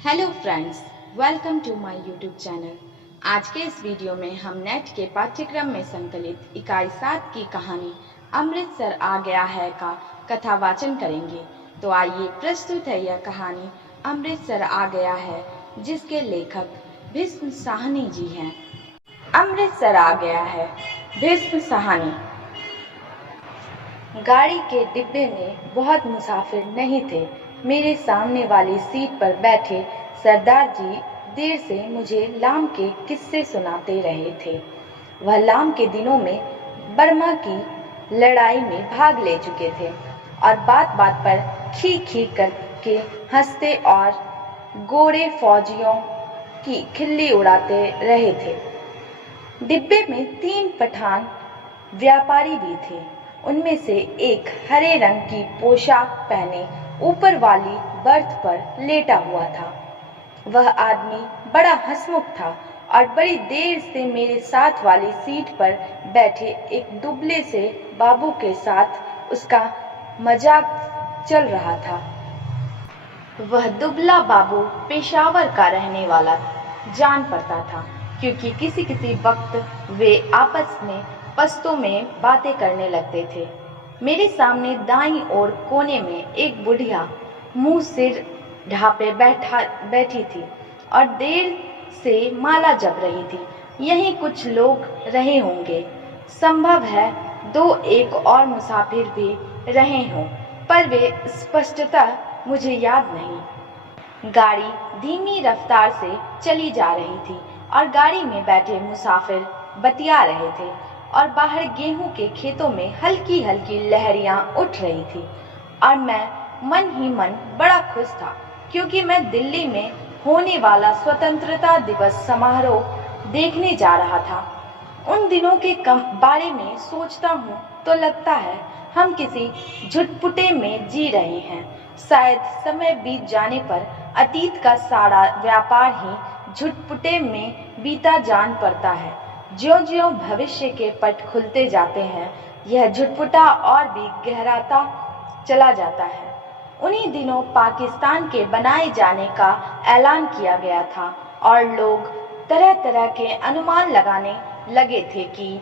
Hello friends, welcome to my YouTube channel. आज के इस वीडियो में हम नेट के पाठ्यक्रम में संकलित इकाई 7 की कहानी अमृतसर आ गया है का कथावाचन करेंगे। तो आइए प्रस्तुत है यह कहानी अमृतसर आ गया है, जिसके लेखक भीष्म साहनी जी हैं। अमृतसर आ गया है। भीष्म साहनी। गाड़ी के डिब्बे में बहुत मुसाफिर नहीं थे। मेरे सामने वाली सीट पर बैठे सरदार जी देर से मुझे लाम के किस्से सुनाते रहे थे। वह लाम के दिनों में बर्मा की लड़ाई में भाग ले चुके थे और बात बात पर खी खी करके हंसते और गोरे फौजियों की खिल्ली उड़ाते रहे थे। डिब्बे में 3 पठान व्यापारी भी थे। उनमें से एक हरे रंग की पोशाक पहने ऊपर वाली बर्थ पर लेटा हुआ था। वह आदमी बड़ा हंसमुख था और बड़ी देर से मेरे साथ वाली सीट पर बैठे एक दुबले से बाबू के साथ उसका मजाक चल रहा था। वह दुबला बाबू पेशावर का रहने वाला जान पड़ता था, क्योंकि किसी किसी वक्त वे आपस में पश्तो में बातें करने लगते थे। मेरे सामने दाईं ओर कोने में एक बुढ़िया मुंह सिर ढापे बैठी थी और देर से माला जप रही थी। यहीं कुछ लोग रहे होंगे। संभव है 2-1 और मुसाफिर भी रहे हों, पर वे स्पष्टतः मुझे याद नहीं। गाड़ी धीमी रफ्तार से चली जा रही थी और गाड़ी में बैठे मुसाफिर बतिया रहे थे और बाहर गेहूं के खेतों में हल्की हल्की लहरियां उठ रही थी। और मैं मन ही मन बड़ा खुश था, क्योंकि मैं दिल्ली में होने वाला स्वतंत्रता दिवस समारोह देखने जा रहा था। उन दिनों के बारे में सोचता हूँ तो लगता है हम किसी झुटपुटे में जी रहे हैं। शायद समय बीत जाने पर अतीत का सारा व्यापार ही झुटपुटे में बीता जान पड़ता है। ज्यों-ज्यों भविष्य के पट खुलते जाते हैं, यह झुटपुटा और भी गहराता चला जाता है। उन्हीं दिनों पाकिस्तान के बनाए जाने का ऐलान किया गया था और लोग तरह तरह के अनुमान लगाने लगे थे कि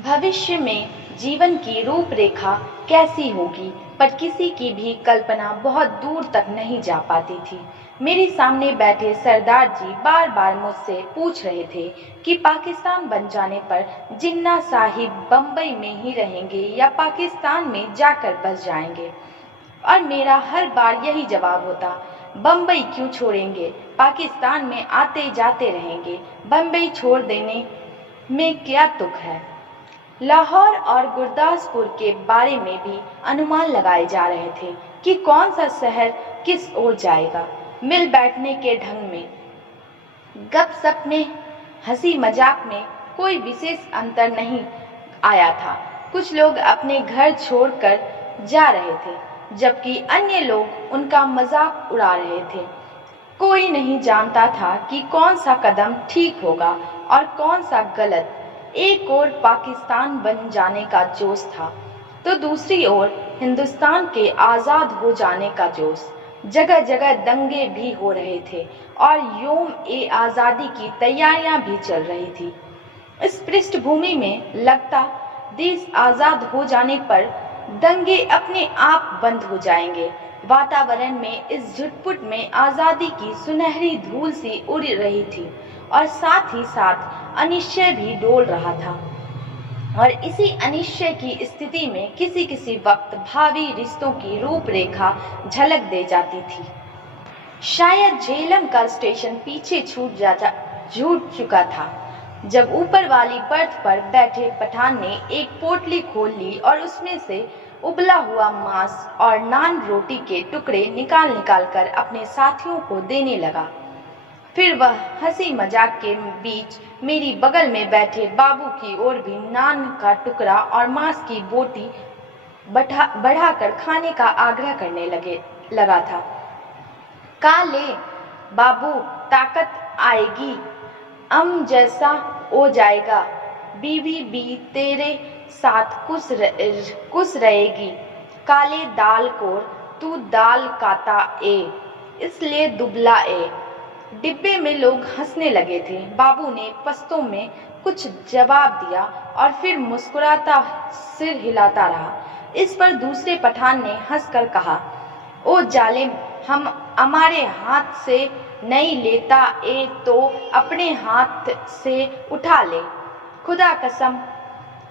भविष्य में जीवन की रूपरेखा कैसी होगी, पर किसी की भी कल्पना बहुत दूर तक नहीं जा पाती थी। मेरे सामने बैठे सरदार जी बार बार मुझसे पूछ रहे थे कि पाकिस्तान बन जाने पर जिन्ना साहिब बम्बई में ही रहेंगे या पाकिस्तान में जाकर बस जाएंगे। और मेरा हर बार यही जवाब होता, बम्बई क्यों छोड़ेंगे, पाकिस्तान में आते जाते रहेंगे। बम्बई छोड़ देने में क्या तुक है। लाहौर और गुरदासपुर के बारे में भी अनुमान लगाए जा रहे थे कि कौन सा शहर किस ओर जाएगा। मिल बैठने के ढंग में, गपसप में, हंसी मजाक में कोई विशेष अंतर नहीं आया था। कुछ लोग अपने घर छोड़कर जा रहे थे, जबकि अन्य लोग उनका मजाक उड़ा रहे थे। कोई नहीं जानता था कि कौन सा कदम ठीक होगा और कौन सा गलत। एक ओर पाकिस्तान बन जाने का जोश था, तो दूसरी ओर हिंदुस्तान के आज़ाद हो जाने का जोश। जगह जगह दंगे भी हो रहे थे और यौम-ए-आज़ादी की तैयारियां भी चल रही थी। इस पृष्ठभूमि में लगता देश आज़ाद हो जाने पर दंगे अपने आप बंद हो जाएंगे। वातावरण में इस झुटपुट में आज़ादी की सुनहरी धूल सी उड़ रही थी और साथ ही साथ अनिश्चय भी डोल रहा था। और इसी अनिश्चय की स्थिति में किसी किसी वक्त भावी रिश्तों की रूपरेखा झलक दे जाती थी। शायद झेलम का स्टेशन पीछे छूट चुका था, जब ऊपर वाली बर्थ पर बैठे पठान ने एक पोटली खोल ली और उसमें से उबला हुआ मांस और नान रोटी के टुकड़े निकाल निकाल कर अपने साथियों को देने लगा। फिर वह हंसी मजाक के बीच मेरी बगल में बैठे बाबू की ओर भी नान का टुकड़ा और मांस की बोटी बढ़ाकर खाने का आग्रह करने लगा था। का ले बाबू, ताकत आएगी, जैसा हो जाएगा, बीवी भी तेरे साथ कुछ रहेगी। काले दाल कोर, तू दाल काता ए। इसलिए दुबला ए। डिब्बे में लोग हंसने लगे थे। बाबू ने पश्तो में कुछ जवाब दिया और फिर मुस्कुराता सिर हिलाता रहा। इस पर दूसरे पठान ने हंसकर कहा, ओ जालिम, हम हमारे हाथ से नहीं लेता ए तो अपने हाथ से उठा ले। खुदा कसम,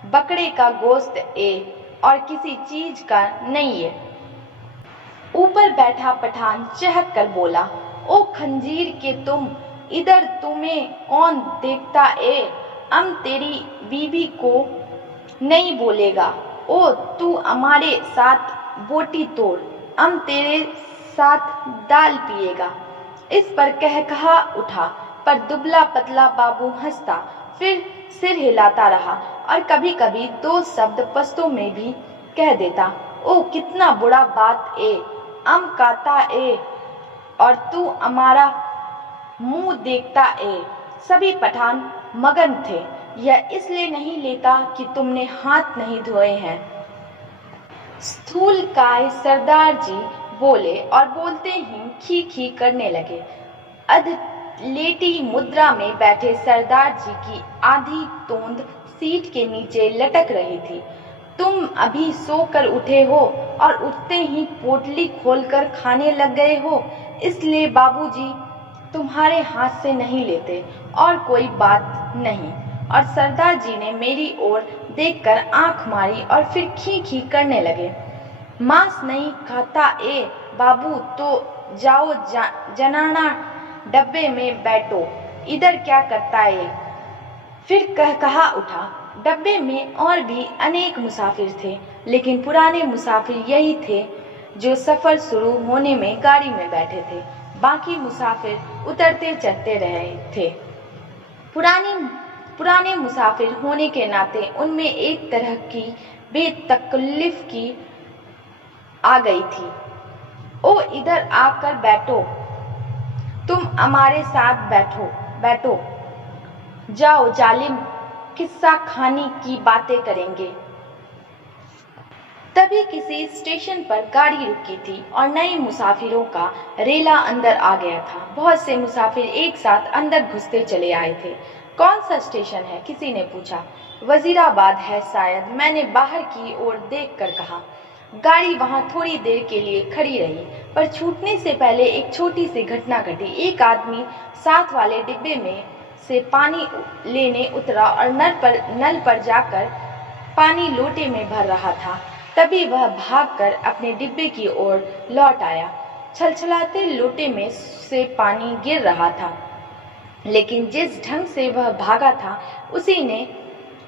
बकरे का गोश्त ए और किसी चीज का नहीं है। ऊपर बैठा पठान चहक कर बोला, ओ खंजीर के तुम, इधर तुम्हें कौन देखता ए? हम तेरी बीवी को नहीं बोलेगा। ओ तू हमारे साथ बोटी तोड़, हम तेरे साथ दाल पिएगा। इस पर कहकहा उठा, पर दुबला पतला बाबू हंसता, फिर सिर हिलाता रहा और कभी कभी दो शब्द पश्तो में भी कह देता, ओ कितना बुरा बात ए, हम काता ए और तू हमारा मुंह देखता ए। सभी पठान मगन थे। यह इसलिए नहीं लेता कि तुमने हाथ नहीं धोए हैं। स्थूलकाय सरदार जी बोले और बोलते ही खी खी करने लगे। अधलेटी मुद्रा में बैठे सरदार जी की आधी तोंद सीट के नीचे लटक रही थी। तुम अभी सोकर उठे हो और उठते ही पोटली खोलकर खाने लग गए हो, इसलिए बाबूजी तुम्हारे हाथ से नहीं लेते और कोई बात नहीं। और सरदार जी ने मेरी ओर देखकर आंख मारी और फिर खी खी करने लगे। मांस नहीं खाता ए बाबू तो जाओ जनाना डब्बे में बैठो, इधर क्या करता है? फिर कहा उठा। डब्बे में और भी अनेक मुसाफिर थे, लेकिन पुराने मुसाफिर यही थे जो सफर शुरू होने में गाड़ी में बैठे थे। बाकी मुसाफिर उतरते चढ़ते रहे थे। पुराने मुसाफिर होने के नाते उनमें एक तरह की बेतकल्लिफ की आ गई थी। ओ इधर आकर बैठो, तुम हमारे साथ बैठो, जाओ जालिम, किस्सा खानी की बातें करेंगे। तभी किसी स्टेशन पर गाड़ी रुकी थी और नए मुसाफिरों का रेला अंदर आ गया था। बहुत से मुसाफिर एक साथ अंदर घुसते चले आए थे। कौन सा स्टेशन है? किसी ने पूछा। वजीराबाद है शायद, मैंने बाहर की ओर देखकर कहा। गाड़ी वहां थोड़ी देर के लिए खड़ी रही, पर छूटने से पहले एक छोटी सी घटना घटी। एक आदमी साथ वाले डिब्बे में से पानी लेने उतरा और नल पर जाकर पानी लोटे में भर रहा था। तभी वह भागकर अपने डिब्बे की ओर लौट आया। छलछलाते लोटे में से पानी गिर रहा था, लेकिन जिस ढंग से वह भागा था उसी ने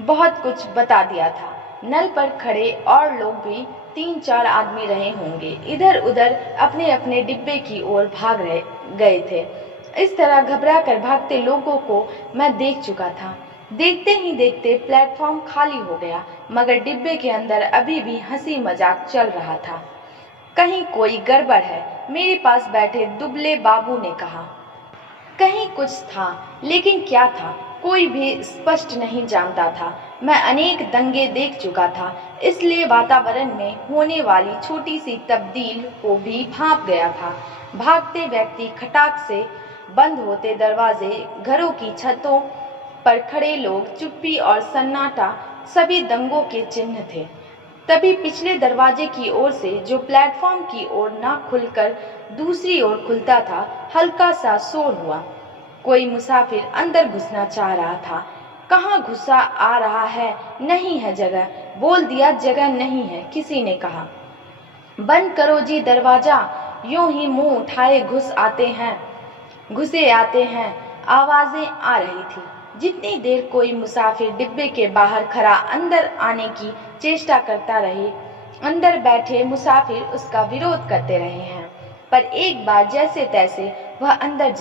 बहुत कुछ बता दिया था। नल पर खड़े और लोग भी 3-4 आदमी रहे होंगे, इधर उधर अपने अपने डिब्बे की ओर भाग गए थे। इस तरह घबरा कर भागते लोगों को मैं देख चुका था। देखते ही देखते प्लेटफॉर्म खाली हो गया, मगर डिब्बे के अंदर अभी भी हंसी मजाक चल रहा था। कहीं कोई गड़बड़ है, मेरे पास बैठे दुबले बाबू ने कहा। कहीं कुछ था, लेकिन क्या था कोई भी स्पष्ट नहीं जानता था। मैं अनेक दंगे देख चुका था, इसलिए वातावरण में होने वाली छोटी सी तब्दील को भी भांप गया था। भागते व्यक्ति, खटाक से बंद होते दरवाजे, घरों की छतों पर खड़े लोग, चुप्पी और सन्नाटा सभी दंगों के चिन्ह थे। तभी पिछले दरवाजे की ओर से, जो प्लेटफॉर्म की ओर न खुलकर दूसरी ओर खुलता था, हल्का सा शोर हुआ। कोई मुसाफिर अंदर घुसना चाह रहा था। कहाँ घुसा आ रहा है? नहीं है जगह। बोल दिया जगह नहीं है, किसी ने कहा। बंद करो जी दरवाजा, यूं ही मुंह उठाए घुसे आते हैं, आवाजें आ रही थी। जितनी देर कोई मुसाफिर डिब्बे के बाहर खड़ा अंदर आने की चेष्टा करता रहे, अंदर बैठे मुसाफिर उसका विरोध करते रहे हैं। पर एक बार जैसे तैसे वह अंदर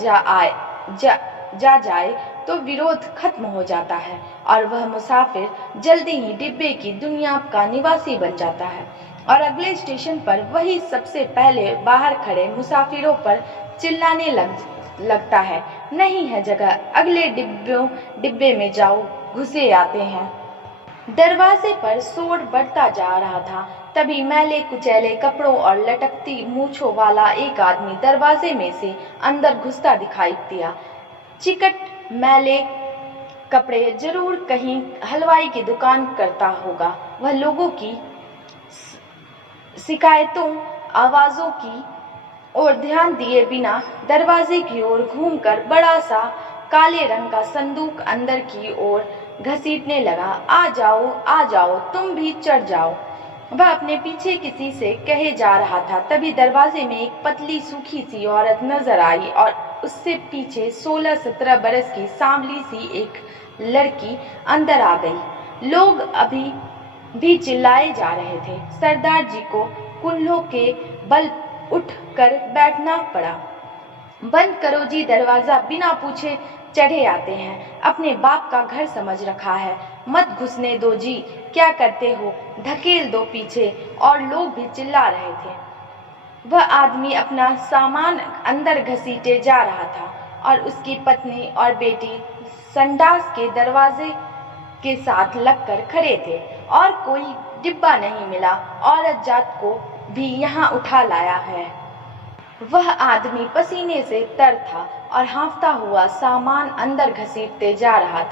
जा जाए तो विरोध खत्म हो जाता है और वह मुसाफिर जल्दी ही डिब्बे की दुनिया का निवासी बन जाता है और अगले स्टेशन पर वही सबसे पहले बाहर खड़े मुसाफिरों पर चिल्लाने लगता है, नहीं है जगह, अगले डिब्बे में जाओ, घुसे आते हैं। दरवाजे पर शोर बढ़ता जा रहा था। तभी मैले कुचैले कपड़ों और लटकती मूछों वाला एक आदमी दरवाजे में से अंदर घुसता दिखाई दिया। चिकट मैले कपड़े, जरूर कहीं हलवाई की दुकान करता होगा। वह लोगों की शिकायतों, आवाजों की और ध्यान दिए बिना दरवाजे की ओर घूमकर बड़ा सा काले रंग का संदूक अंदर की ओर घसीटने लगा। आ जाओ, तुम भी चढ़ जाओ, वह अपने पीछे किसी से कहे जा रहा था। तभी दरवाजे में एक पतली सूखी सी औरत नजर आई और उससे पीछे 16-17 बरस की सांवली सी एक लड़की अंदर आ गई। लोग अभी भी चिल्लाए जा रहे थे। सरदार जी को कुल्हों के बल उठ कर बैठना पड़ा। बंद करो जी दरवाजा, बिना पूछे चढ़े आते हैं, अपने बाप का घर समझ रखा है, मत घुसने दो जी, क्या करते हो, धकेल दो पीछे। और लोग भी चिल्ला रहे थे। वह आदमी अपना सामान अंदर घसीटे जा रहा था और उसकी पत्नी और बेटी संडास के दरवाजे के साथ लगकर खड़े थे। और कोई डिब्बा नहीं मिला, औरत जात को भी यहाँ उठा लाया है। वह आदमी पसीने से तर था और हाँफता हुआ सामान अंदर घसीटे जा रहा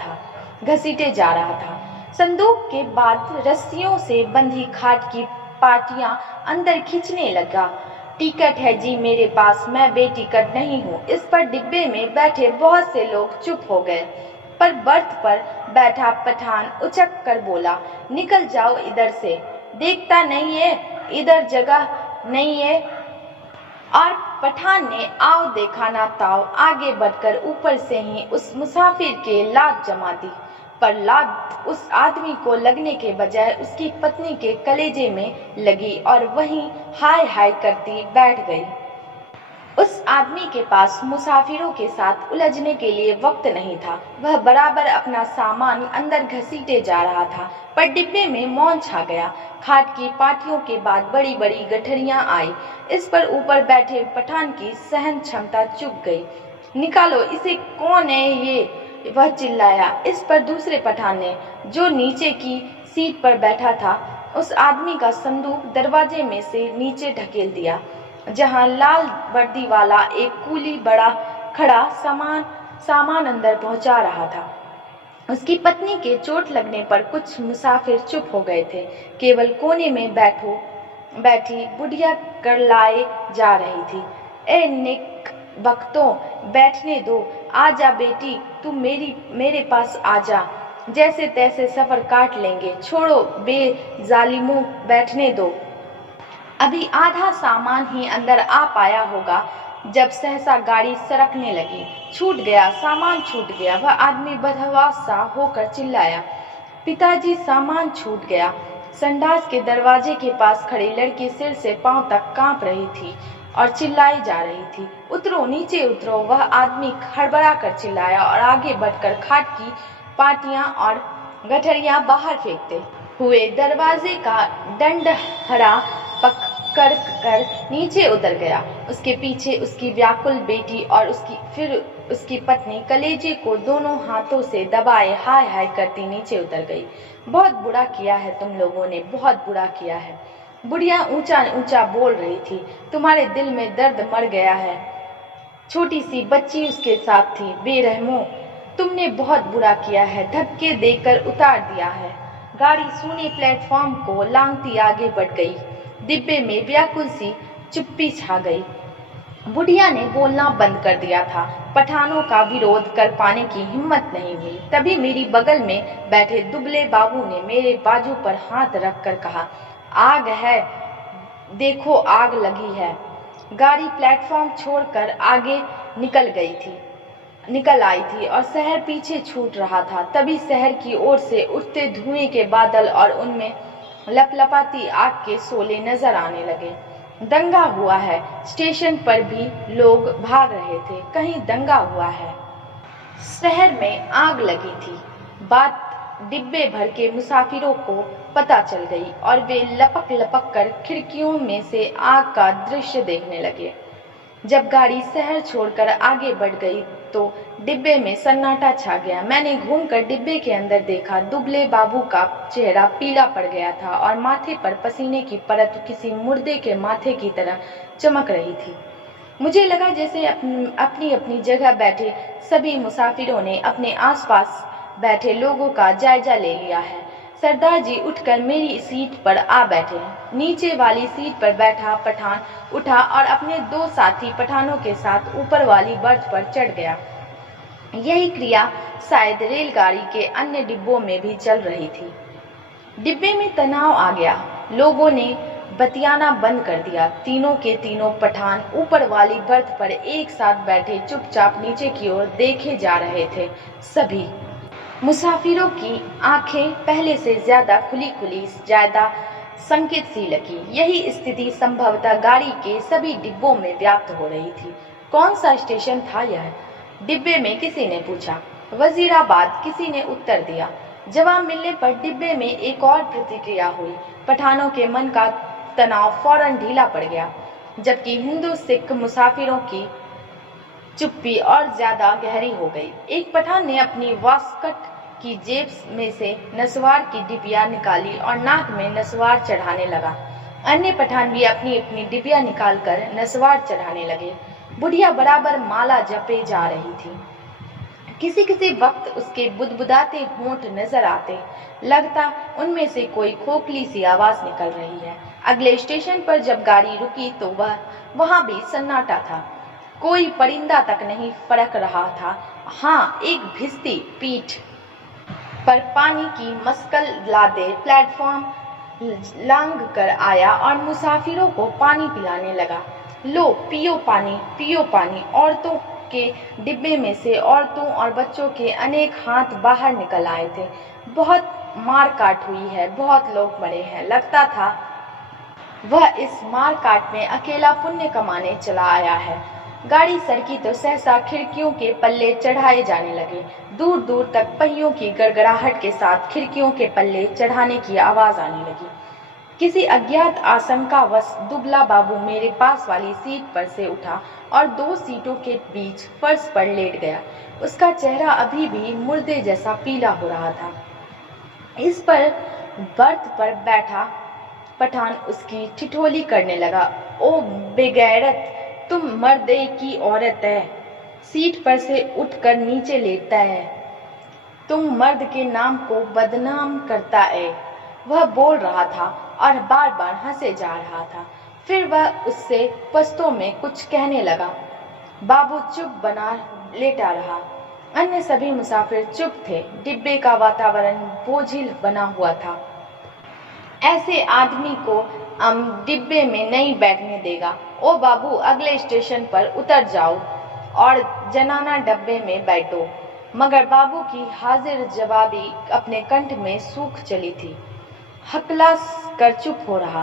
था। संदूक के बाद रस्सियों से बंधी खाट की पाटियां अंदर खींचने लगा। टिकट है जी मेरे पास, मैं बेटिकट नहीं हूँ। इस पर डिब्बे में बैठे बहुत से लोग चुप हो गए। पर बर्थ पर बैठा पठान उचक कर बोला, निकल जाओ इधर से, देखता नहीं है इधर जगह नहीं है। और पठान ने आओ देखा ना ताओ आगे बढ़कर ऊपर से ही उस मुसाफिर के लात जमा दी। पर लात उस आदमी को लगने के बजाय उसकी पत्नी के कलेजे में लगी और वहीं हाय हाय करती बैठ गई। उस आदमी के पास मुसाफिरों के साथ उलझने के लिए वक्त नहीं था। वह बराबर अपना सामान अंदर घसीटे जा रहा था। पर डिब्बे में मौन छा गया। खाट की पाटियों के बाद बड़ी बड़ी गठरियां आई। इस पर ऊपर बैठे पठान की सहन क्षमता चुक गई। निकालो इसे, कौन है ये, वह चिल्लाया। इस पर दूसरे पठान ने, जो नीचे की सीट पर बैठा था, उस आदमी का संदूक दरवाजे में से नीचे ढकेल दिया, जहां लाल वर्दी वाला एक कूली बड़ा खड़ा सामान अंदर पहुंचा रहा था। उसकी पत्नी के चोट लगने पर कुछ मुसाफिर चुप हो गए थे। केवल कोने में बैठी बुढ़िया करलाए जा रही थी। ए नेक बख्तों, बैठने दो, आजा बेटी, तू मेरे पास आजा, जैसे तैसे सफर काट लेंगे, छोड़ो बेजालिमों, बैठने दो। अभी आधा सामान ही अंदर आ पाया होगा जब सहसा गाड़ी सरकने लगी। छूट गया, सामान छूट गया। वह आदमी बदहवास सा होकर चिल्लाया, पिताजी सामान छूट गया। संडास के दरवाजे के पास खड़ी लड़की सिर से पांव तक कांप रही थी और चिल्लाई जा रही थी, उतरो, नीचे उतरो। वह आदमी हड़बड़ा कर चिल्लाया और आगे बढ़कर खाट की पाटियां और गठरियां बाहर फेंकते हुए दरवाजे का डंडहरा पकड़ कर नीचे उतर गया। उसके पीछे उसकी व्याकुल बेटी और फिर उसकी पत्नी कलेजे को दोनों हाथों से दबाए हाय हाय करती नीचे उतर गई। बहुत बुरा किया है तुम लोगों ने, बहुत बुरा किया है, बुढ़िया ऊंचा ऊंचा बोल रही थी। तुम्हारे दिल में दर्द मर गया है। छोटी सी बच्ची उसके साथ थी। बेरहमों, तुमने बहुत बुरा किया है, धक्के देकर उतार दिया है। गाड़ी सूने प्लेटफॉर्म को लांघती आगे बढ़ गई। डिब्बे में व्याकुल सी चुप्पी छा गई। बुढ़िया ने बोलना बंद कर दिया था। पठानों का विरोध कर पाने की हिम्मत नहीं हुई। तभी मेरी बगल में बैठे दुबले बाबू ने मेरे बाजू पर हाथ रखकर कहा, आग है, देखो आग लगी है। गाड़ी प्लेटफॉर्म छोड़कर आगे निकल आई थी और शहर पीछे छूट रहा था। तभी शहर की ओर से उठते धुएं के बादल और उनमें लपलपाती आग के शोले नजर आने लगे। दंगा हुआ है। स्टेशन पर भी लोग भाग रहे थे, कहीं दंगा हुआ है। शहर में आग लगी थी। बात डिब्बे भर के मुसाफिरों को पता चल गई और वे लपक लपक कर खिड़कियों में से आग का दृश्य देखने लगे। जब गाड़ी शहर छोड़कर आगे बढ़ गई तो डिब्बे में सन्नाटा छा गया। मैंने घूमकर डिब्बे के अंदर देखा। दुबले बाबू का चेहरा पीला पड़ गया था और माथे पर पसीने की परत किसी मुर्दे के माथे की तरह चमक रही थी। मुझे लगा जैसे अपनी अपनी जगह बैठे सभी मुसाफिरों ने अपने आसपास बैठे लोगों का जायजा ले लिया है। सरदार जी उठकर मेरी सीट पर आ बैठे। नीचे वाली सीट पर बैठा पठान उठा और अपने 2 साथी पठानों के साथ ऊपर वाली बर्थ पर चढ़ गया। यही क्रिया शायद रेलगाड़ी के अन्य डिब्बों में भी चल रही थी। डिब्बे में तनाव आ गया। लोगों ने बतियाना बंद कर दिया। तीनों के तीनों पठान ऊपर वाली बर्थ पर एक साथ बैठे चुपचाप नीचे की ओर देखे जा रहे थे। सभी मुसाफिरों की आंखें पहले से ज्यादा खुली खुली, ज्यादा संकेत सी लगी। यही स्थिति संभवतः गाड़ी के सभी डिब्बों में व्याप्त हो रही थी। कौन सा स्टेशन था यह? डिब्बे में किसी ने पूछा। वजीराबाद, किसी ने उत्तर दिया। जवाब मिलने पर डिब्बे में एक और प्रतिक्रिया हुई। पठानों के मन का तनाव फौरन ढीला पड़ गया, जबकि हिंदू सिख मुसाफिरों की चुप्पी और ज्यादा गहरी हो गई। एक पठान ने अपनी वास्कट की जेब में से नसवार की डिबिया निकाली और नाक में नसवार चढ़ाने लगा। अन्य पठान भी अपनी अपनी डिबिया निकालकर नसवार चढ़ाने लगे। बुढ़िया बराबर माला जपे जा रही थी। किसी किसी वक्त उसके बुदबुदाते होंठ नजर आते। लगता उनमें से कोई खोखली सी आवाज निकल रही है। अगले स्टेशन पर जब गाड़ी रुकी तो वहां भी सन्नाटा था। कोई परिंदा तक नहीं फड़क रहा था। हाँ, एक भिस्ती पीठ पर पानी की मस्कल लादे प्लेटफॉर्म लांग कर आया और मुसाफिरों को पानी पिलाने लगा। लो, पियो पानी, पियो पानी। औरतों के डिब्बे में से औरतों और बच्चों के अनेक हाथ बाहर निकल आए थे। बहुत मार काट हुई है, बहुत लोग मरे हैं। लगता था वह इस मार काट में अकेला पुण्य कमाने चला आया है। गाड़ी सड़की तो सहसा खिड़कियों के पल्ले चढ़ाए जाने लगे। दूर दूर तक पहियों की गड़गड़ाहट के साथ खिड़कियों के पल्ले चढ़ाने की आवाज आने लगी। किसी अज्ञात आशंकावश दुबला बाबू मेरे पास वाली सीट पर से उठा और 2 सीटों के बीच फर्श पर लेट गया। उसका चेहरा अभी भी मुर्दे जैसा पीला हो रहा था। इस पर बर्थ पर बैठा पठान उसकी ठिठोली करने लगा। ओ बेगैरत, तुम मर्दे की औरत है, सीट पर से उठकर नीचे लेटता है, तुम मर्द के नाम को बदनाम करता है। वह बोल रहा था और बार बार हंसे जा रहा था। फिर वह उससे पश्तो में कुछ कहने लगा। बाबू चुप बना लेटा रहा। अन्य सभी मुसाफिर चुप थे। डिब्बे का वातावरण बोझिल बना हुआ था। ऐसे आदमी को डिब्बे में नहीं बैठने देगा। ओ बाबू, अगले स्टेशन पर उतर जाओ और जनाना डब्बे में बैठो। मगर बाबू की हाजिर जवाबी अपने कंठ में सूख चली थी। हकला कर चुप हो रहा।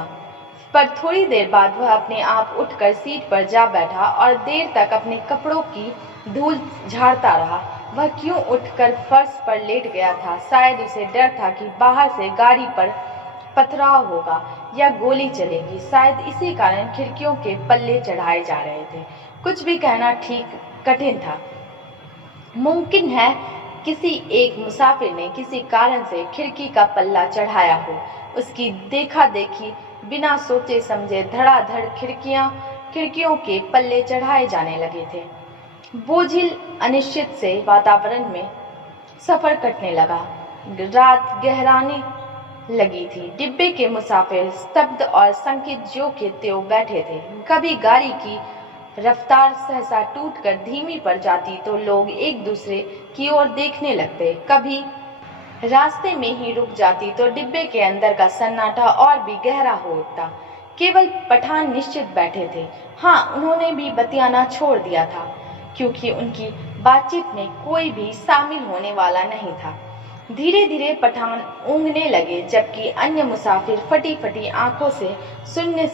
पर थोड़ी देर बाद वह अपने आप उठकर सीट पर जा बैठा और देर तक अपने कपड़ों की धूल झाड़ता रहा। वह क्यों उठकर फर्श पर लेट गया था? शायद उसे डर था कि बाहर से गाड़ी पर पथराव होगा या गोली चलेगी। शायद इसी कारण खिड़कियों के पल्ले चढ़ाए जा रहे थे। कुछ भी कहना ठीक कठिन था। मुमकिन है किसी एक मुसाफिर ने किसी कारण से खिड़की का पल्ला चढ़ाया हो। उसकी देखा देखी बिना सोचे समझे धड़ाधड़ खिड़कियों के पल्ले चढ़ाए जाने लगे थे। बोझिल अनिश्चित से वातावरण में सफर कटने लगा। रात गहराने लगी थी। डिब्बे के मुसाफिर स्तब्ध और संकित ज्यों के त्यों बैठे थे। कभी गाड़ी की रफ्तार सहसा टूटकर धीमी पड़ जाती तो लोग एक दूसरे की ओर देखने लगते। कभी रास्ते में ही रुक जाती तो डिब्बे के अंदर का सन्नाटा और भी गहरा हो उठता। केवल पठान निश्चित बैठे थे। हाँ, उन्होंने भी बतियाना छोड़ दिया था, क्योंकि उनकी बातचीत में कोई भी शामिल होने वाला नहीं था। धीरे धीरे पठान ऊँघने लगे, जबकि अन्य मुसाफिर फटी फटी आंखों से शून्य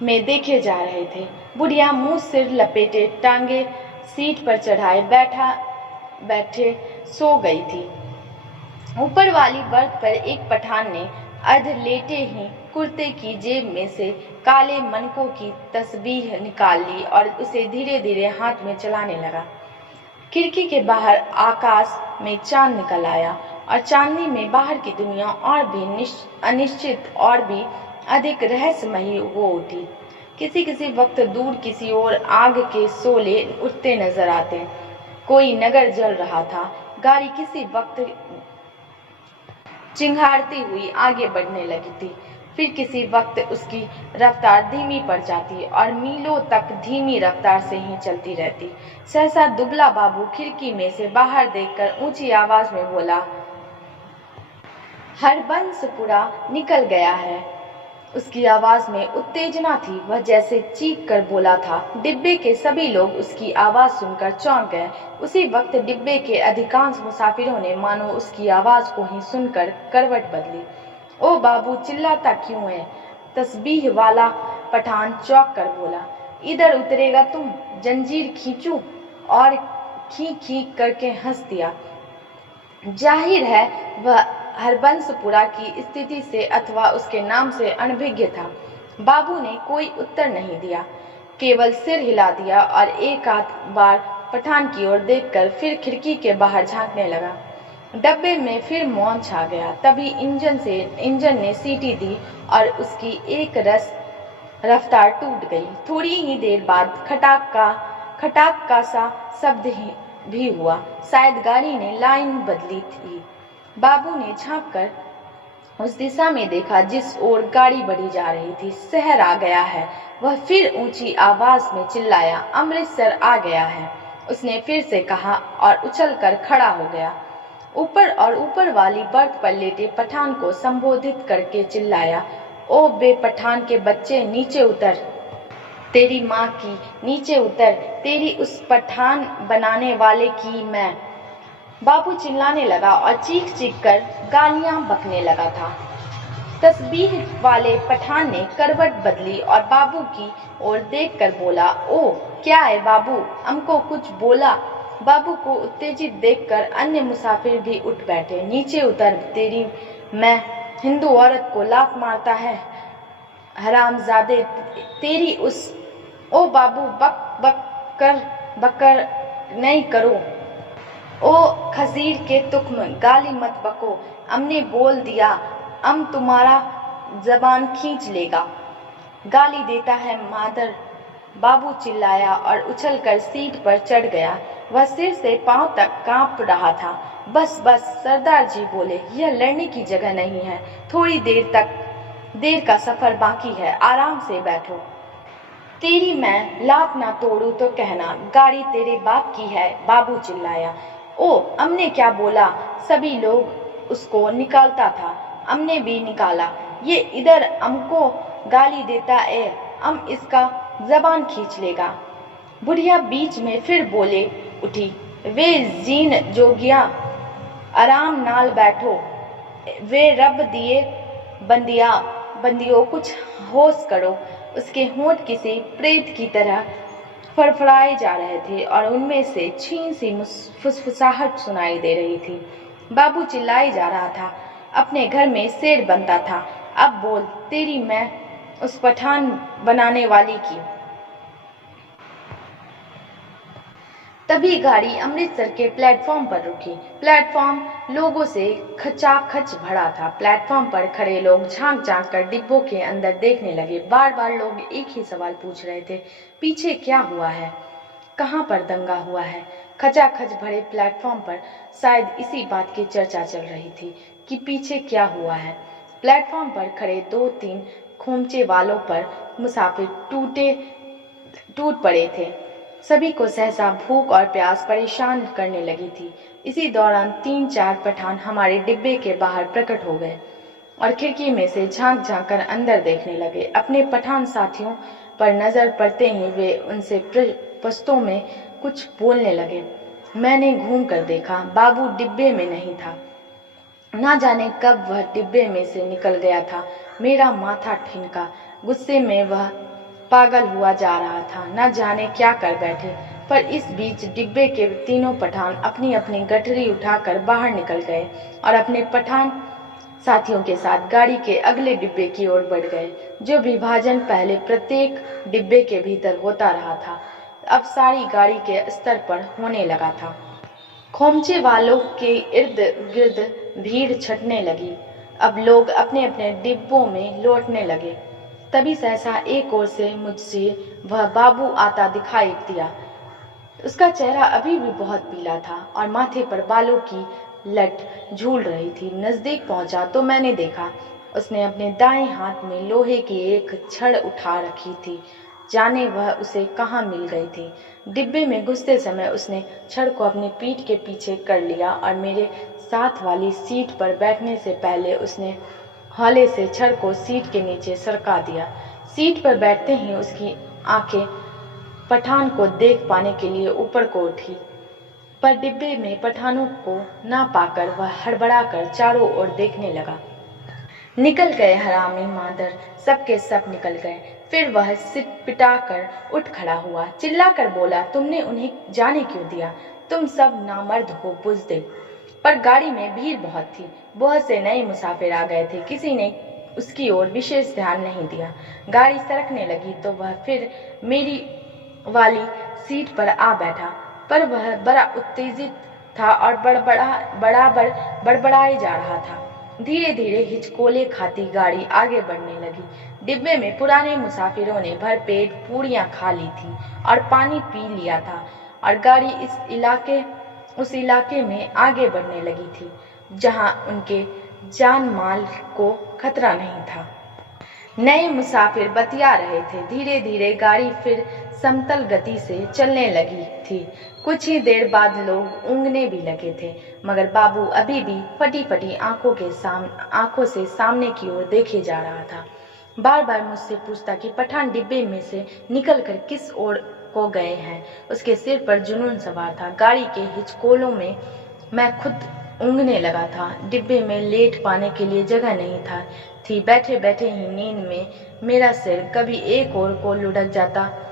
में देखे जा रहे थे। बुढ़िया मुंह सिर लपेटे टांगे सीट पर चढ़ाए बैठे सो गई थी। ऊपर वाली बर्थ पर एक पठान ने अर्ध लेटे ही कुर्ते की जेब में से काले मनकों की तस्बीह निकाल ली और उसे धीरे धीरे हाथ में चलाने लगा। खिड़की के बाहर आकाश में चांद निकल आया और चांदनी में बाहर की दुनिया और भी अनिश्चित और भी अधिक रहस्यमयी हो उठी। किसी किसी वक्त दूर किसी ओर आग के शोले उठते नजर आते। कोई नगर जल रहा था। गाड़ी किसी वक्त चिंगारती हुई आगे बढ़ने लगी थी, फिर किसी वक्त उसकी रफ्तार धीमी पड़ जाती और मीलों तक धीमी रफ्तार से ही चलती रहती। सहसा दुबला बाबू खिड़की में से बाहर देखकर ऊंची आवाज में बोला, हरबंसपुरा निकल गया है। उसकी आवाज में उत्तेजना थी, वह जैसे चीख कर बोला था। डिब्बे के सभी लोग उसकी आवाज सुनकर चौंक गए। उसी वक्त डिब्बे के अधिकांश मुसाफिरों ने मानो उसकी आवाज को ही सुनकर करवट बदली। ओ बाबू, चिल्लाता क्यों है? तस्बीह वाला पठान चौंक कर बोला। इधर उतरेगा तुम? जंजीर खींचूं? और खींच खींच करके हंस दिया। जाहिर है वह हरबंसपुरा की स्थिति से अथवा उसके नाम से अनभिज्ञ था। बाबू ने कोई उत्तर नहीं दिया, केवल सिर हिला दिया और एक आध बार पठान की ओर देखकर फिर खिड़की के बाहर झांकने लगा। डब्बे में फिर मौन छा गया। तभी इंजन ने सीटी दी और उसकी एक रफ्तार टूट गई। थोड़ी ही देर बाद खटाक का सा शब्द भी हुआ। शायद गाड़ी ने लाइन बदली थी। बाबू ने झांक कर उस दिशा में देखा जिस ओर गाड़ी बढ़ी जा रही थी। शहर आ गया है। वह फिर ऊंची आवाज में चिल्लाया, अमृतसर आ गया है। उसने फिर से कहा और उछलकर खड़ा हो गया। ऊपर वाली बर्थ पर लेटे पठान को संबोधित करके चिल्लाया, ओ बे पठान के बच्चे, नीचे उतर। तेरी माँ की, नीचे उतर। तेरी उस पठान बनाने वाले की मैं। बाबू चिल्लाने लगा और चीख चीख कर गालियां बकने लगा था। तस्बीह वाले पठान ने करवट बदली और बाबू की ओर देखकर बोला, ओ क्या है बाबू, हमको कुछ बोला। बाबू को उत्तेजित देखकर अन्य मुसाफिर भी उठ बैठे। नीचे उतर, तेरी मैं। हिंदू औरत को लात मारता है, हरामजादे। तेरी उस। ओ बाबू, बकर नहीं करो। ओ खजीर के तुख्म, गाली मत बको। हमने बोल दिया, हम तुम्हारा जबान खींच लेगा। गाली देता है मादर। बाबू चिल्लाया और उछलकर सीट पर चढ़ गया। वह सिर से पांव तक कांप रहा था। बस बस, सरदार जी बोले, यह लड़ने की जगह नहीं है। थोड़ी देर का सफर बाकी है, आराम से बैठो। तेरी मैं लात ना तोड़ू तो कहना, गाड़ी तेरे बाप की है। बाबू चिल्लाया। ओ, हमने क्या बोला? सभी लोग उसको निकालता था, हमने भी निकाला। ये इधर हमको गाली देता है, हम इसका जबान खींच लेगा। बुढ़िया बीच में फिर बोले उठी, वे जीन जोगिया, आराम नाल बैठो। वे रब दिए बंदियों, कुछ होश करो। उसके होंठ किसी प्रेत की तरह फड़फड़ाए जा रहे थे और उनमें से छीन सी फुसफुसाहट सुनाई दे रही थी। बाबू चिल्लाए जा रहा था, अपने घर में शेर बनता था। अब बोल, तेरी मैं उस पठान बनाने वाली की। तभी गाड़ी अमृतसर के प्लेटफॉर्म पर रुकी। प्लेटफॉर्म लोगों से खचाखच भरा था। प्लेटफॉर्म पर खड़े लोग झांक झांक कर डिब्बों के अंदर देखने लगे। बार बार लोग एक ही सवाल पूछ रहे थे, पीछे क्या हुआ है, कहाँ पर दंगा हुआ है। खचाखच भरे प्लेटफॉर्म पर शायद इसी बात की चर्चा चल रही थी कि पीछे क्या हुआ है। प्लेटफॉर्म पर खड़े 2-3 खोमचे वालों पर मुसाफिर टूट पड़े थे। सभी को सहसा भूख और प्यास परेशान करने लगी थी। इसी दौरान 3-4 पठान हमारे डिब्बे के बाहर प्रकट हो गए और खिड़की में से झांक झांक कर अंदर देखने लगे। अपने पठान साथियों पर नजर पड़ते ही वे उनसे पश्तो में कुछ बोलने लगे। मैंने घूम कर देखा, बाबू डिब्बे में नहीं था। ना जाने कब वह डिब्बे में से निकल गया था। मेरा माथा ठिनका। गुस्से में वह पागल हुआ जा रहा था। न जाने क्या कर बैठे। पर इस बीच डिब्बे के तीनों पठान अपनी अपनी गठरी उठाकर बाहर निकल गए और अपने पठान साथियों के साथ गाड़ी के अगले डिब्बे की ओर बढ़ गए। जो विभाजन पहले प्रत्येक डिब्बे के भीतर होता रहा था, अब सारी गाड़ी के स्तर पर होने लगा था। खोमचे वालों के इर्द गिर्द भीड़ छटने लगी। अब लोग अपने अपने डिब्बों में लौटने लगे। तभी सहसा एक ओर से मुझसे वह बाबू आता दिखाई दिया। उसका चेहरा अभी भी बहुत पीला था और माथे पर बालों की लट झूल रही थी। नजदीक पहुंचा तो मैंने देखा उसने अपने दाएं हाथ में लोहे की एक छड़ उठा रखी थी। जाने वह उसे कहाँ मिल गई थी। डिब्बे में घुसते समय उसने छड़ को अपनी पीठ के पीछे कर लिया और मेरे साथ वाली सीट पर बैठने से पहले उसने हौले से छड़ को सीट के नीचे सरका दिया। सीट पर बैठते ही उसकी आंखें पठान को देख पाने के लिए ऊपर को उठी, पर डिब्बे में पठानों को ना पाकर वह हड़बड़ाकर चारों ओर देखने लगा। निकल गए हरामी मादर, सबके सब निकल गए। फिर वह सिटपिटाकर उठ खड़ा हुआ, चिल्लाकर बोला, तुमने उन्हें जाने क्यों दिया? तुम सब नामर्द हो बुज़दिल। पर गाड़ी में भीड़ बहुत थी, बहुत से नए मुसाफिर आ गए थे। किसी ने उसकी ओर विशेष ध्यान नहीं दिया। गाड़ी सरकने लगी तो वह फिर मेरी वाली सीट पर आ बैठा, पर वह बड़ा उत्तेजित था और बड़बड़ाए जा रहा था। धीरे धीरे हिचकोले खाती गाड़ी आगे बढ़ने लगी। डिब्बे में पुराने मुसाफिरों ने भरपेट पूड़ियां खा ली थी और पानी पी लिया था और गाड़ी उस इलाके में आगे बढ़ने लगी थी जहां उनके जान माल को खतरा नहीं था। नए मुसाफिर बतिया रहे थे। धीरे धीरे गाड़ी फिर समतल गति से चलने लगी थी। कुछ ही देर बाद लोग ऊँघने भी लगे थे, मगर बाबू अभी भी फटी फटी आंखों से सामने की ओर देखे जा रहा था। बार बार मुझसे पूछता कि पठान डिब्बे में से निकलकर किस ओर को गए हैं। उसके सिर पर जुनून सवार था। गाड़ी के हिचकोलों में मैं खुद ऊँघने लगा था। डिब्बे में लेट पाने के लिए जगह नहीं थी। बैठे बैठे ही नींद में मेरा सिर कभी एक ओर को लुढ़क जाता,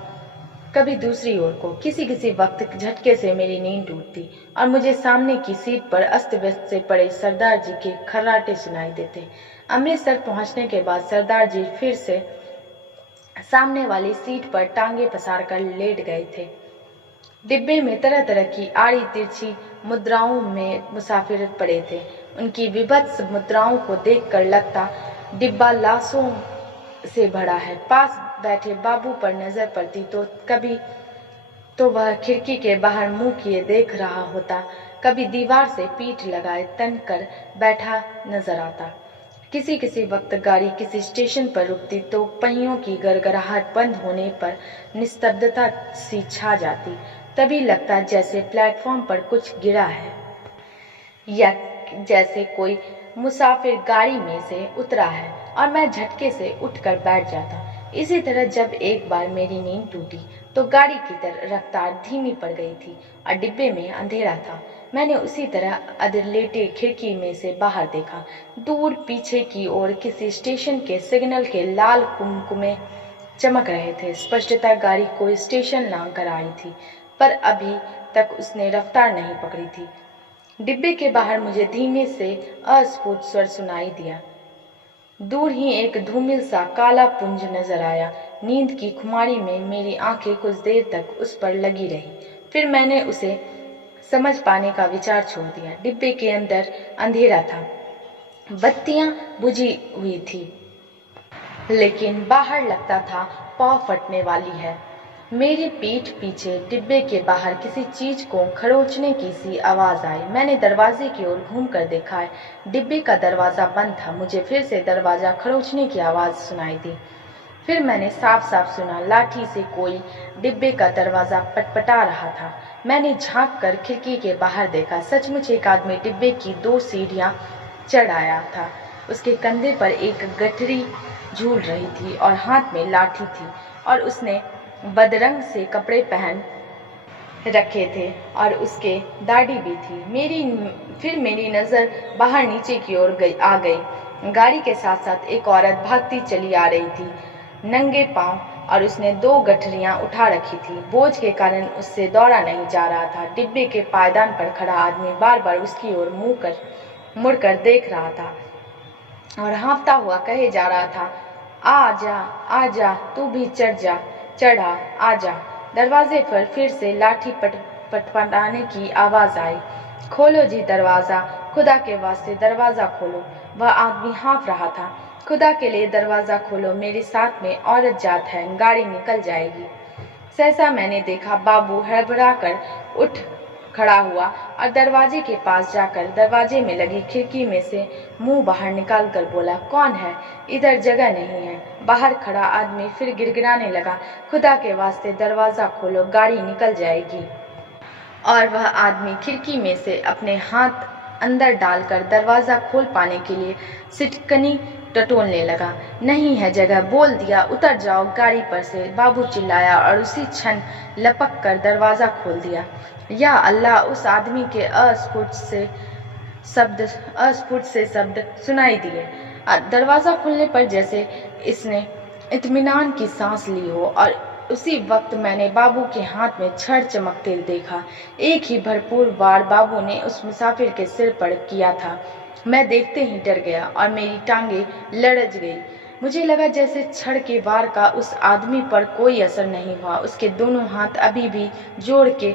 कभी दूसरी ओर को। किसी किसी वक्त झटके से मेरी नींद टूटती और मुझे सामने की सीट पर अस्त व्यस्त से पड़े सरदार जी के खर्राटे सुनाई देते। अमृतसर पहुंचने के बाद सरदार जी फिर से सामने वाली सीट पर टांगे पसार कर लेट गए थे। डिब्बे में तरह तरह की आड़ी तिरछी मुद्राओं में मुसाफिर पड़े थे। उनकी विभत्स मुद्राओं को देखकर लगता डिब्बा लाशों से भरा है। पास बैठे बाबू पर नजर पड़ती तो कभी तो वह खिड़की के बाहर मुंह किए देख रहा होता, कभी दीवार से पीठ लगाए तन कर बैठा नजर आता। किसी किसी वक्त गाड़ी किसी स्टेशन पर रुकती तो पहियों की गड़गड़ाहट बंद होने पर निस्तब्धता सी छा जाती। तभी लगता जैसे प्लेटफॉर्म पर कुछ गिरा है या जैसे कोई मुसाफिर गाड़ी में से उतरा है और मैं झटके से उठकर बैठ जाता। इसी तरह जब एक बार मेरी नींद टूटी तो गाड़ी की रफ्तार धीमी पड़ गई थी और डिब्बे में अंधेरा था। मैंने उसी तरह अधलेटे खिड़की में से बाहर देखा। दूर पीछे की ओर किसी स्टेशन के सिग्नल के लाल कुमकुमे चमक रहे थे। स्पष्टतः गाड़ी कोई स्टेशन लांग कर आई थी, पर अभी तक उसने रफ्तार नहीं पकड़ी थी। डिब्बे के बाहर मुझे धीमे से अस्फुट स्वर सुनाई दिया। दूर ही एक धूमिल सा काला पुंज नजर आया। नींद की खुमारी में मेरी आंखें कुछ देर तक उस पर लगी रही। फिर मैंने उसे समझ पाने का विचार छोड़ दिया। डिब्बे के अंदर अंधेरा था, बत्तियां बुझी हुई थी, लेकिन बाहर लगता था पाँव फटने वाली है। मेरी पीठ पीछे डिब्बे के बाहर किसी चीज को खरोचने की सी आवाज आई। मैंने दरवाजे की ओर घूमकर देखा। डिब्बे का दरवाजा बंद था। मुझे फिर से दरवाजा खरोचने की आवाज सुनाई दी। फिर मैंने साफ साफ सुना लाठी से कोई डिब्बे का दरवाजा पटपटा रहा था। मैंने झांक कर खिड़की के बाहर देखा। सचमुच एक आदमी डिब्बे की 2 सीढ़ियां चढ़ आया था। उसके कंधे पर एक गठरी झूल रही थी और हाथ में लाठी थी, और उसने बदरंग से कपड़े पहन रखे थे और उसके दाढ़ी भी थी। फिर मेरी नजर बाहर नीचे की ओर आ गई। गाड़ी के साथ साथ एक औरत भागती चली आ रही थी, नंगे पांव, और उसने 2 गठरियां उठा रखी थी। बोझ के कारण उससे दौड़ा नहीं जा रहा था। डिब्बे के पायदान पर खड़ा आदमी बार बार उसकी ओर मुड़कर देख रहा था और हाँफता हुआ कहे जा रहा था, आ जा, तू भी चढ़ा, आजा। दरवाजे पर फिर से लाठी पटपटाने की आवाज आई। खोलो जी दरवाजा, खुदा के वास्ते दरवाजा खोलो। वह आदमी हाँफ रहा था। खुदा के लिए दरवाजा खोलो, मेरे साथ में औरत जात है, गाड़ी निकल जाएगी। सहसा मैंने देखा बाबू हड़बड़ा कर उठ खड़ा हुआ और दरवाजे के पास जाकर दरवाजे में लगी खिड़की में से मुंह बाहर निकालकर बोला, कौन है? इधर जगह नहीं है। बाहर खड़ा आदमी फिर गिड़गिड़ाने लगा, खुदा के वास्ते दरवाजा खोलो, गाड़ी निकल जाएगी। और वह आदमी खिड़की में से अपने हाथ अंदर डालकर दरवाजा खोल पाने के लिए सिटकनी टटोलने लगा। नहीं है जगह, बोल दिया, उतर जाओ गाड़ी पर से। बाबू चिल्लाया और उसी क्षण लपक कर दरवाजा खोल दिया। या अल्लाह, उस आदमी के अस्फुट से शब्द सुनाई दिए। दरवाजा खुलने पर जैसे इसने इत्मीनान की सांस ली हो, और उसी वक्त मैंने बाबू के हाथ में छड़ चमकते देखा। एक ही भरपूर वार बाबू ने उस मुसाफिर के सिर पर किया था। मैं देखते ही डर गया और मेरी टांगे लड़ज गई। मुझे लगा जैसे छड़ के वार का उस आदमी पर कोई असर नहीं हुआ। उसके दोनों हाथ अभी भी जोड़ के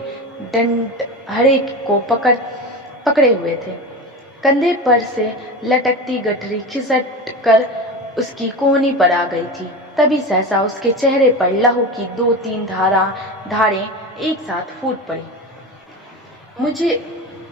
डंडहरे को पकड़े हुए थे। कंधे पर से लटकती गठरी खिसक कर उसकी कोहनी पर आ गई थी। तभी सहसा उसके चेहरे पर लहू की 2-3 धारें एक साथ फूट पड़ी। मुझे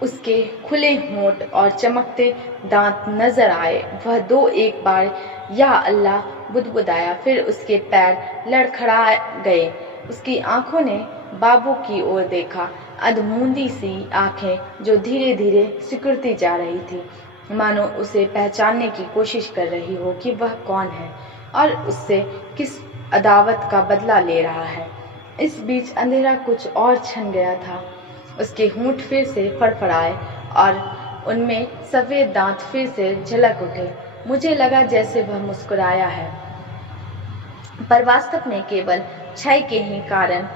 उसके खुले होंठ और चमकते दांत नजर आए। वह 2-1 बार या अल्लाह बुदबुदाया, फिर उसके पैर लड़खड़ा गए। उसकी आंखों ने बाबू की ओर देखा, अधमूंदी सी आंखें जो धीरे धीरे सिकुड़ती जा रही थी, मानो उसे पहचानने की कोशिश कर रही हो कि वह कौन है और उससे किस अदावत का बदला ले रहा है। इस बीच अंधेरा कुछ और छन गया था। उसके होंठ फिर से फड़फड़ाए और उनमें सफेद दांत फिर से झलक उठे। मुझे लगा जैसे वह मुस्कुराया है, पर वास्तव में केवल क्षय के ही कारण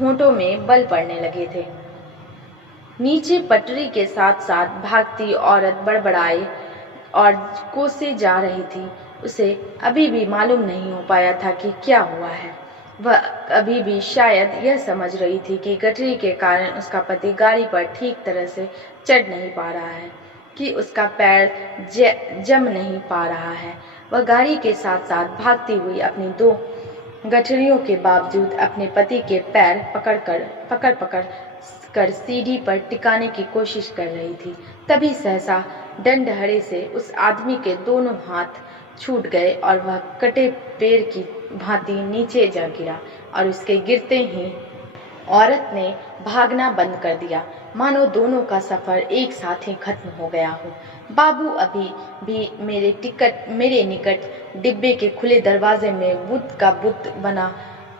होंठों में बल पड़ने लगे थे। नीचे पटरी के साथ साथ भागती औरत बड़बड़ाई और कोसे जा रही थी। उसे अभी भी मालूम नहीं हो पाया था कि क्या हुआ है। वह अभी भी शायद यह समझ रही थी कि गठरी के कारण उसका पति गाड़ी पर ठीक तरह से चढ़ नहीं पा रहा है, कि उसका पैर जम नहीं पा रहा है। वह गाड़ी के साथ साथ भागती हुई अपनी 2 गठरियों के बावजूद अपने पति के पैर पकड़ कर सीढ़ी पर टिकाने की कोशिश कर रही थी। तभी सहसा डंडहरे से उस आदमी के दोनों हाथ छूट गए और वह कटे पेड़ की भांति नीचे जा गिरा, और उसके गिरते ही औरत ने भागना बंद कर दिया, मानो दोनों का सफर एक साथ ही खत्म हो गया हो। बाबू अभी भी मेरे निकट डिब्बे के खुले दरवाजे में बुत का बुत बना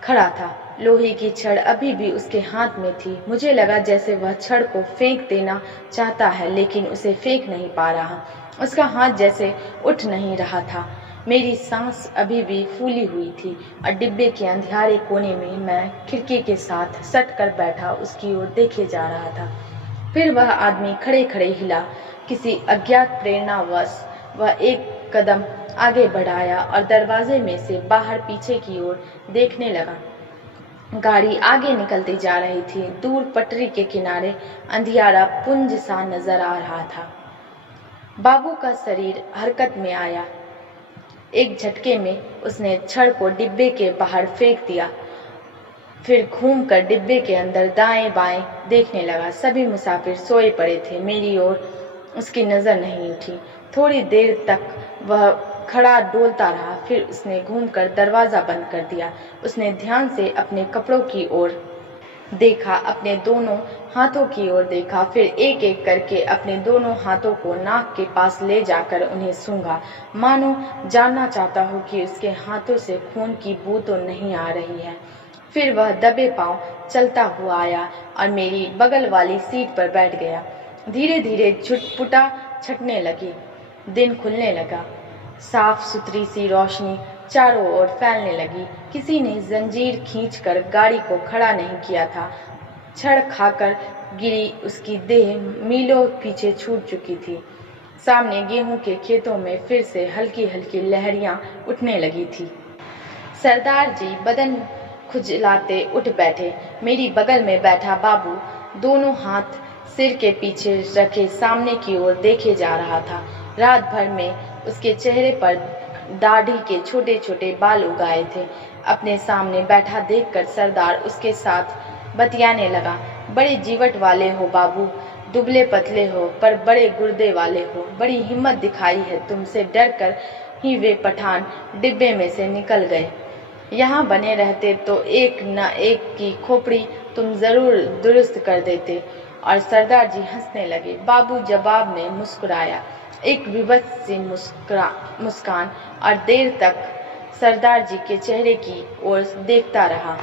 खड़ा था। लोहे की छड़ अभी भी उसके हाथ में थी। मुझे लगा जैसे वह छड़ को फेंक देना चाहता है, लेकिन उसे फेंक नहीं पा रहा। उसका हाथ जैसे उठ नहीं रहा था। मेरी सांस अभी भी फूली हुई थी और डिब्बे के अंधियारे कोने में मैं खिड़की के साथ सट कर बैठा उसकी ओर देखे जा रहा था। फिर वह आदमी खड़े खड़े हिला। किसी अज्ञात प्रेरणावश वह एक कदम आगे बढ़ाया और दरवाजे में से बाहर पीछे की ओर देखने लगा। गाड़ी आगे निकलती जा रही थी। दूर पटरी के किनारे अंधियारा पुंज सा नजर आ रहा था। बाबू का शरीर हरकत में आया। एक झटके में उसने छड़ को डिब्बे के बाहर फेंक दिया, फिर घूमकर डिब्बे के अंदर दाएं बाएं देखने लगा। सभी मुसाफिर सोए पड़े थे। मेरी ओर उसकी नजर नहीं उठी। थोड़ी देर तक वह खड़ा डोलता रहा, फिर उसने घूमकर दरवाजा बंद कर दिया। उसने ध्यान से अपने कपड़ों की ओर देखा, अपने दोनों हाथों की ओर देखा, फिर एक एक करके अपने दोनों हाथों को नाक के पास ले जाकर उन्हें सूंघा, मानो जानना चाहता हो कि उसके हाथों से खून की बू तो नहीं आ रही है। फिर वह दबे पांव चलता हुआ आया और मेरी बगल वाली सीट पर बैठ गया। धीरे धीरे झुटपुटा छटने लगी। दिन खुलने लगा। साफ सुथरी सी रोशनी चारों ओर फैलने लगी। किसी ने जंजीर खींचकर गाड़ी को खड़ा नहीं किया था। छड़ खाकर गिरी उसकी देह मीलों पीछे छूट चुकी थी। सामने गेहूं के खेतों में फिर से हल्की हल्की लहरियां उठने लगी थी। सरदार जी बदन खुजलाते उठ बैठे। मेरी बगल में बैठा बाबू दोनों हाथ सिर के पीछे रखे सामने की ओर देखे जा रहा था। रात भर में उसके चेहरे पर दाढ़ी के छोटे छोटे बाल उगाए थे। अपने सामने बैठा देखकर सरदार उसके साथ बतियाने लगा। बड़े जीवट वाले हो बाबू, दुबले पतले हो पर बड़े गुर्दे वाले हो। बड़ी हिम्मत दिखाई है तुमसे, डर कर ही वे पठान डिब्बे में से निकल गए। यहाँ बने रहते तो एक न एक की खोपड़ी तुम जरूर दुरुस्त कर देते। और सरदार जी हंसने लगे। बाबू जवाब में मुस्कुराया, एक विवश सी मुस्कान, और देर तक सरदार जी के चेहरे की ओर देखता रहा।